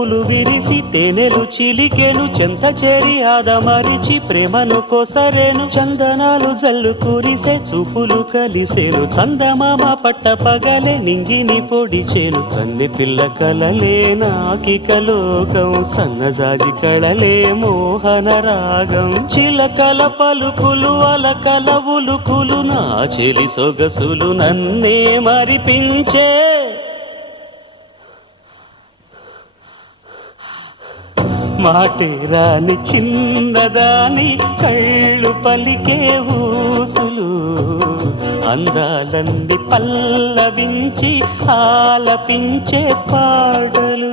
పువ్వులు విరిసి తేనెలు చిలికెను చెంత చేరి ఆదమరిచి ప్రేమను కొసరేను చందనాలు జల్లు కురిసే చూపులు కలిసేను చందమామ పట్ట పగలే నింగిని పొడిచేను కన్నె పిల్ల కలలే నాకిక లోకం సన్నజాజి కళలే మోహన రాగం చిలకల పలుకులు అలకల ఉలుకులు నా చెలి సొగసులు నన్నే మరిపించే మాటే రాని చిన్నదాని కళ్ళు పలికే ఊసులు అందాలన్నీ పల్లవించి ఆలపించే పాటలు